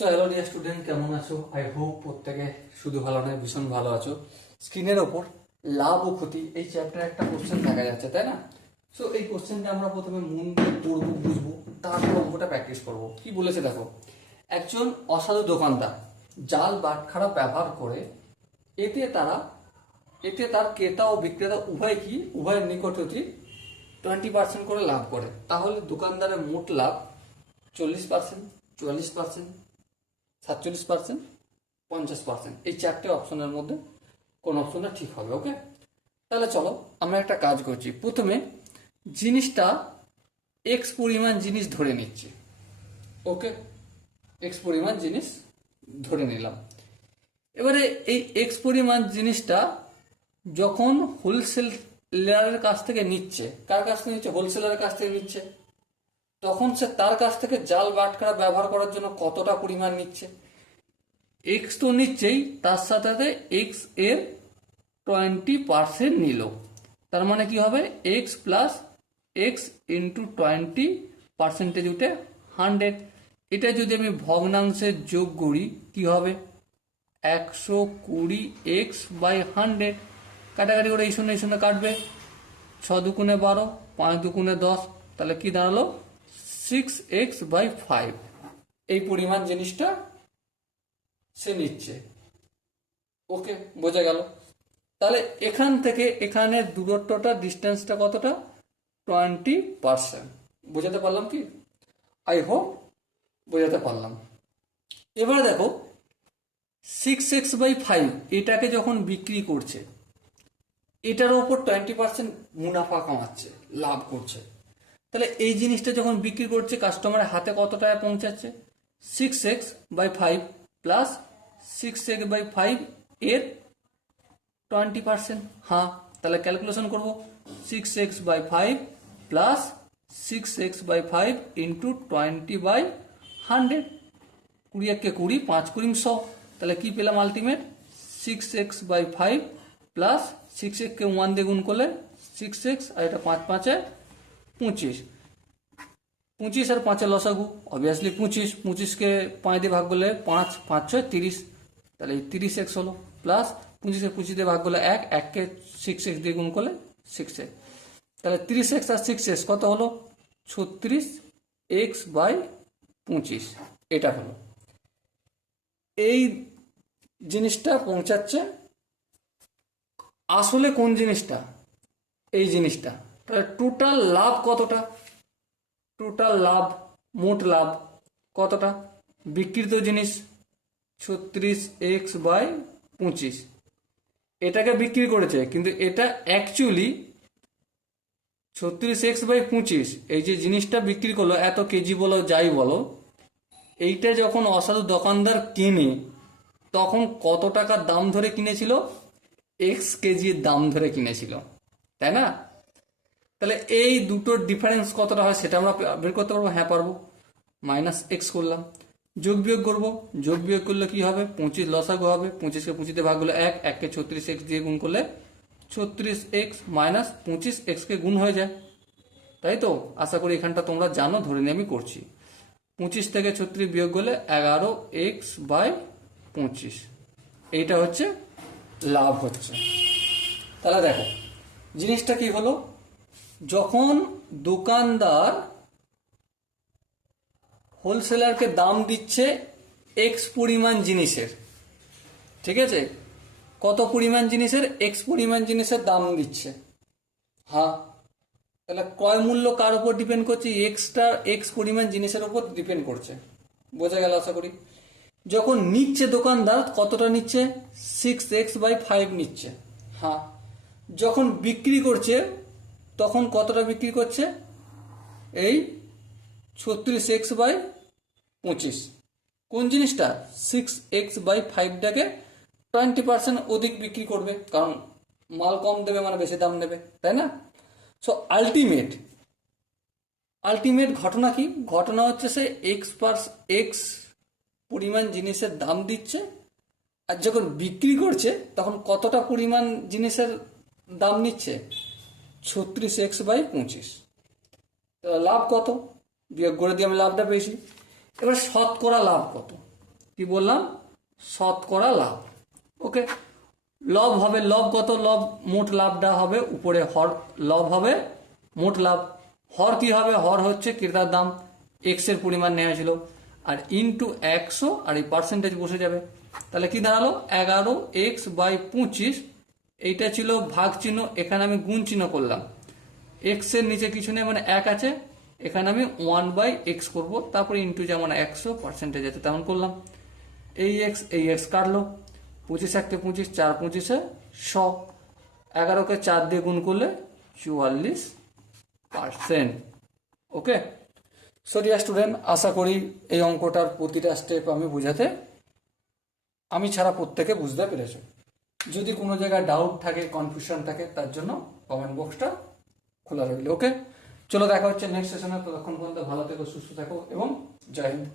So hello dear student, কেমন আছো? I hope প্রত্যেকে শুধু ভালো নয়, ভীষণ ভালো আছো। স্ক্রিনের ওপর লাভ ও ক্ষতি এই চ্যাপ্টারে একটা কোশ্চেন দেখা যাচ্ছে, তাই না? সো এই কোশ্চেনটা আমরা প্রথমে মন দিয়ে পড়বো, বুঝবো, তারপর অঙ্কটা প্র্যাকটিস করবো। কি বলেছে দেখো, একজন অসাধু দোকানদার জাল বাটখারা ব্যবহার করে এতে তার ক্রেতা ও বিক্রেতা উভয়ের নিকট হতে 20% করে লাভ করে। তাহলে দোকানদারের মোট লাভ 40%, 44%, 47%, 50%। এই চারটে অপশনের মধ্যে কোন অপশনটা ঠিক হবে? ওকে, তাহলে চলো আমরা একটা কাজ করছি। প্রথমে জিনিসটা এক্স পরিমাণ জিনিস ধরে নিচ্ছি। ওকে, এক্স পরিমাণ জিনিস ধরে নিলাম। এবারে এই এক্স পরিমাণ জিনিসটা যখন হোলসেলারের কাছ থেকে নিচ্ছে, কার কাছ থেকে নিচ্ছে? হোলসেলারের কাছ থেকে নিচ্ছে। তখন সে তার কাছ থেকে জাল বাটখারা ব্যবহার করার জন্য কতটা পরিমাণ নিচ্ছে? এক্স তো নিচ্ছেই, তার সাথে এক্স এর 20% নিল। তার মানে কি হবে? এক্স প্লাস এক্স ইন্টু 20% উঠে 100। এটা যদি আমি ভগ্নাংশের যোগ করি কি হবে? 120x/100। কাটাকাটি করে এই শূন্য কাটবে, 6×2=12, 5×2=10, তাহলে কি দাঁড়ালো? 6x/5। এই পরিমাণ জিনিসটা সে নিচ্ছে। ওকে, বোঝা গেল? তাহলে এখান থেকে এখানের দূরত্বটা, ডিস্টেন্সটা কতটা? 20%। বোঝাতে পারলাম কি? আই হোপ বোঝাতে পারলাম। এবার দেখো 6x/5 এটাকে যখন বিক্রি করছে, এটার ওপর 20% মুনাফা কামাচ্ছে, লাভ করছে। তাহলে এই জিনিসটা যখন বিক্রি করছে, কাস্টমারের হাতে কত টাকা পৌঁছাচ্ছে? 6x/5 প্লাস 6x/5 এর 20%। হ্যাঁ, তাহলে ক্যালকুলেশন করব। 6x/5 plus 6x/5 into 20/100। 20 × 5 × 100। তাহলে কি পেলাম আলটিমেট? 6x/5 প্লাস 6x কে 1 দিয়ে গুণ করলে 6x, আর এটা 5×5 = 25। 25 আর 5 লসাগু অবভিয়াসলি 25। 25 কে 5 দিয়ে ভাগ করলে 5, 5 × 6 = 30। তাহলে 30x হলো, প্লাস 25 কে 25 দিয়ে ভাগ করলে 1, 1 কে 6x দিয়ে গুণ করলে 6x। তাহলে 30x আর 6x কত হলো? 36x/25। এটা হলো এই জিনিসটা পৌঁছাচ্ছে। আসলে কোন জিনিসটা? এই জিনিসটা। তাহলে টোটাল লাভ কতটা? টোটাল লাভ, মোট লাভ কতটা? বিক্রিত জিনিস 36x/25, এটাকে বিক্রি করেছে, কিন্তু এটা অ্যাকচুয়ালি 36x/25। এই যে জিনিসটা বিক্রি করলো, এত কেজি বলো যাই বলো, এইটা যখন অসাধু দোকানদার কিনে, তখন কত টাকার দাম ধরে কিনেছিল? এক্স কেজির দাম ধরে কিনেছিল, তাই না? তাহলে এই দুটোর ডিফারেন্স কতটা হয় সেটা আমরা বের করতে পারবো। হ্যাঁ পারবো। -x করলাম, যোগ বিয়োগ করবো। যোগ বিয়োগ করলে কি হবে? 25 লসাগু হবে। 25 কে 25 দিয়ে ভাগ করলে 1, 1 কে 36x দিয়ে গুণ করলে 36x মাইনাস 25x কে গুণ হয়ে যায়, তাই তো? আশা করি এখানটা তোমরা জানো, ধরে নিয়ে আমি করছি। 25 থেকে 36 বিয়োগ করলে 11x/25। এইটা হচ্ছে লাভ হচ্ছে। তাহলে দেখো জিনিসটা কি হলো, যখন দোকানদার হোলসেলারকে দাম দিচ্ছে এক্স পরিমাণ জিনিসের, ঠিক আছে? কত পরিমাণ জিনিসের? এক্স পরিমাণ জিনিসের দাম দিচ্ছে। হ্যাঁ, তাহলে ক্রয় মূল্য কার উপর ডিপেন্ড করছে? এক্স পরিমাণ জিনিসের উপর ডিপেন্ড করছে। বোঝা গেল আশা করি? যখন নিচ্ছে দোকানদার, কতটা নিচ্ছে? 6x/5 নিচ্ছে। হ্যাঁ, যখন বিক্রি করছে তখন কতটা বিক্রি করছে? এই 36x/25। কোন জিনিসটা? 6x/5টাকে 20% অধিক বিক্রি করবে, কারণ মাল কম দেবে মানে বেশি দাম নেবে, তাই না? সো আলটিমেট ঘটনা কি? ঘটনা হচ্ছে সে এক্স পরিমাণ জিনিসের দাম দিচ্ছে, আর যখন বিক্রি করছে তখন কতটা পরিমাণ জিনিসের দাম নিচ্ছে? 36x/25। লাভ কত? বিয়োগ করে দিয়ে আমি লাভটা পেয়েছি। এবার শতকরা লাভ কত? কি বললাম, শতকরা লাভ। ওকে, লব হবে, লব কত, লব মোট লাভটা হবে, উপরে হর লব হবে মোট লাভ, হর কি হবে, হর হচ্ছে ক্রেতার দাম, এক্স এর পরিমাণ নেওয়া ছিল, আর ইন্টু 100 আর এই পার্সেন্টেজ বসে যাবে। তাহলে কি দাঁড়ালো, 11x/25, এইটা ছিল ভাগ চিহ্ন, এখানে আমি গুণ চিহ্ন করলাম, এক্স এর নিচে কিছু নেই মানে 1 আছে, এখানে আমি 1/x করব, তারপরে ইন্টু যেমন 100 পার্সেন্টেজ আছে তেমন করলাম, এই এক্স কাটলো, 25 1 25, 4 25 100, 11কে 4 দিয়ে গুণ করলে 44%। ওকে, সো ডিয়ার স্টুডেন্ট, আশা করি এই অঙ্কটার প্রতিটা স্টেপ আমি বুঝাতে, আমি ছাড়া প্রত্যেকে বুঝতে পেরেছো। যদি কোনো জায়গায় ডাউট থাকে, কনফিউশন থাকে, তার জন্য কমেন্ট বক্সটা খোলা রইল। ওকে, চলো দেখা হচ্ছে নেক্সট সেশনে, ততক্ষণ পর্যন্ত ভালো থেকো, সুস্থ থাকো এবং জয় হিন্দ।